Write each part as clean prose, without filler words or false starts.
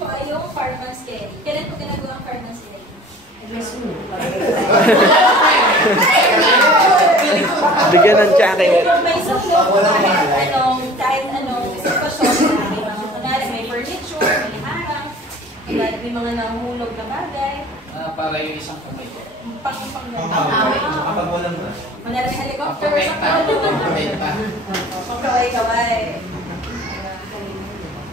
po ay yung fireman's carry. Kailan po ginagawa ang fireman's carry? Bigyan ng jacket. May support kahit anong sitwasyon. Kunwari may furniture, may harang, may mga nahulog na bagay. Para yung isang kamay ko. Kapag walang na. Kunwari may helicopter sa kaway-kaway.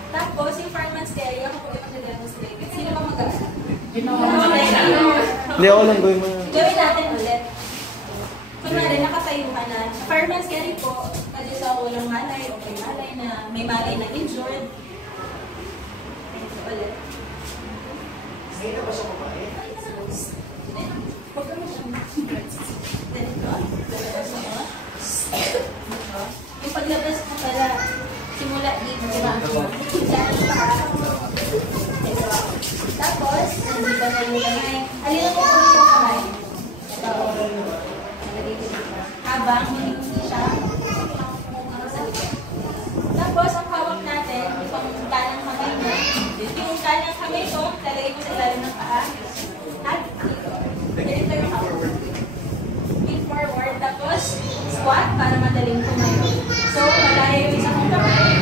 Tapos yung fireman's carry, ako po yung mag-demonstrate. Sino ba mag-asa? Hindi, ako lang gawin mo. Gawin natin ulit. Kunwari, nakatayo ka na. Fireman's carry po, kasi sa ulang malay o may malay na injured. Ulit. Ngayon ba siya kumain? Huwag ka masyang. Ganito. Yung paglabas mo pala, simula dito. Tapos, nandito na yung kamay. Alin po yung kamay? Ito. Habang hindi siya. Tapos, ang hawak natin, itong kanang kamay mo. Yung kanang kamay ito, talagay mo sa ilalim ng paa. At dito. Ganito yung hawak. Feet forward. Tapos, squat para madaling tumayo. So, malaya yung isang kamay.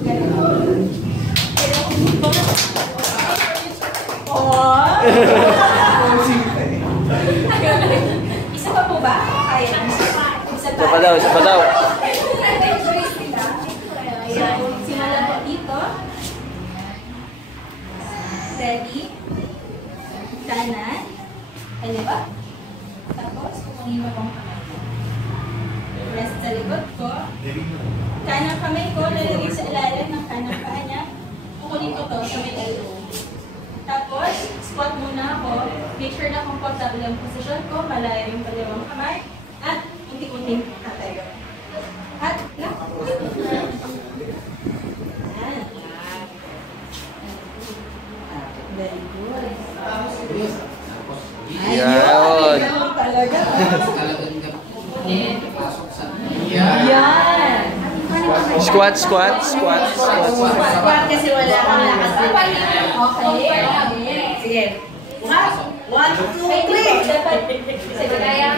Ganito. Isa pa po ba? Kaya. Isa pa daw, isa pa daw. Simula po dito. Ready. Kanan. Kaliwa. Tapos, kukunin mo pong kamay. Rest sa likod ko. Kanang kamay ko, lalagay sa ilalim ng kanang paa niya. Kukunin ko to sa may elbow. Tapos, squat muna ako. Make sure na comfortable ang posisyon ko. Malaya yung kaliwang kamay. At unti-unting tatayo. At, very good. Yan. Talaga. Yan. Squat, squat, squat, squat. Squat kasi wala kang lakas. Okay. Sige. 1, 2, 3. Sige, kaya